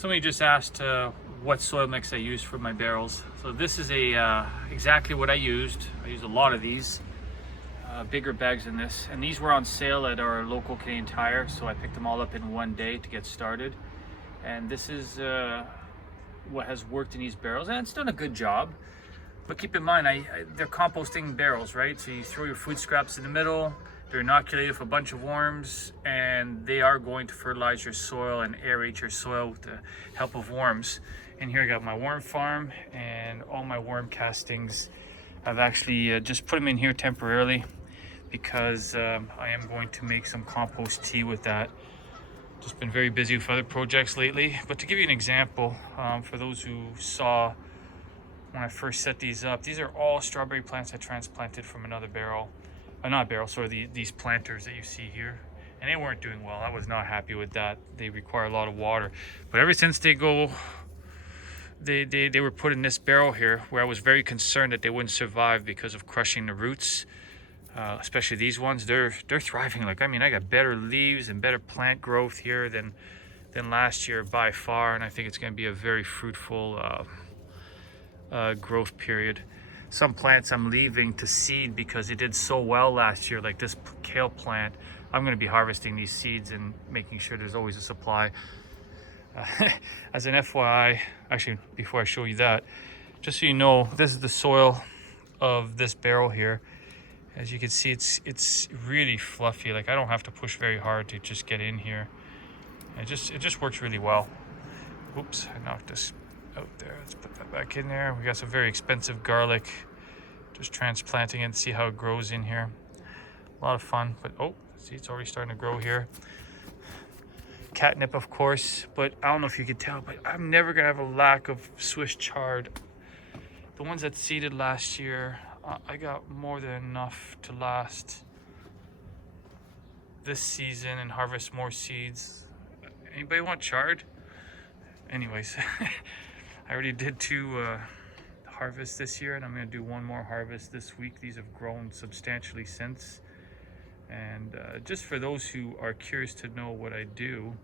Somebody just asked what soil mix I use for my barrels. So this is exactly what I used. I used a lot of these, bigger bags than this. And these were on sale at our local Canadian Tire, so I picked them all up in one day to get started. And this is what has worked in these barrels, and it's done a good job. But keep in mind, they're composting barrels, right? So you throw your food scraps in the middle, they're inoculated with a bunch of worms, and they are going to fertilize your soil and aerate your soil with the help of worms. And here I got my worm farm and all my worm castings. I've actually just put them in here temporarily because I am going to make some compost tea with that. Just been very busy with other projects lately. But to give you an example, for those who saw when I first set these up, these are all strawberry plants I transplanted from another barrel. Not barrel, sorry, these planters that you see here. And they weren't doing well. I was not happy with that. They require a lot of water. But ever since they were put in this barrel here, where I was very concerned that they wouldn't survive because of crushing the roots, especially these ones, they're thriving. Like, I mean, I got better leaves and better plant growth here than last year by far. And I think it's going to be a very fruitful growth period. Some plants I'm leaving to seed because they did so well last year, like this kale plant. I'm going to be harvesting these seeds and making sure there's always a supply. As an FYI, actually, before I show you that, just so you know, this is the soil of this barrel here. As you can see, it's really fluffy. Like, I don't have to push very hard to just get in here. It just works really well. Oops, I knocked this out there. Let's put that back in there. We got some very expensive garlic. Just transplanting it and see how it grows in here. A lot of fun. But oh, see, it's already starting to grow here. Catnip, of course, but I don't know if you can tell, but I'm never gonna have a lack of Swiss chard. The ones that seeded last year, I got more than enough to last this season and harvest more seeds. Anybody want chard? Anyways, I already did 2 harvests this year, and I'm going to do 1 more harvest this week. These have grown substantially since. And just for those who are curious to know what I do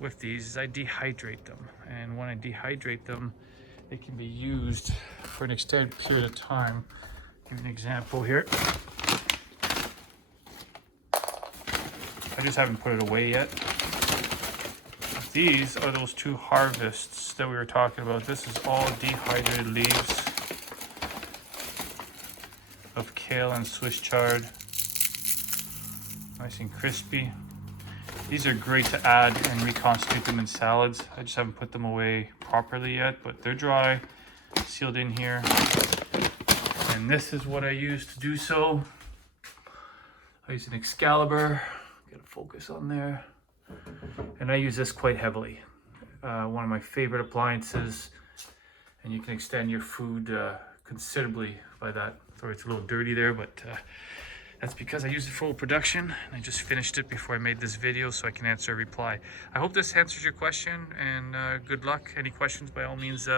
with these, is I dehydrate them. And when I dehydrate them, they can be used for an extended period of time. Give you an example here. I just haven't put it away yet. These are those 2 harvests that we were talking about. This is all dehydrated leaves of kale and Swiss chard. Nice and crispy. These are great to add and reconstitute them in salads. I just haven't put them away properly yet, but they're dry, sealed in here. And this is what I use to do so. I use an Excalibur. Get a focus on there. And I use this quite heavily. One of my favorite appliances, and you can extend your food considerably by that. Sorry, it's a little dirty there, but that's because I use it for production. I just finished it before I made this video so I can answer a reply. I hope this answers your question, and good luck. Any questions, by all means,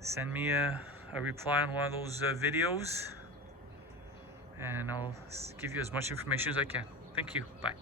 send me a reply on one of those videos, and I'll give you as much information as I can. Thank you. Bye.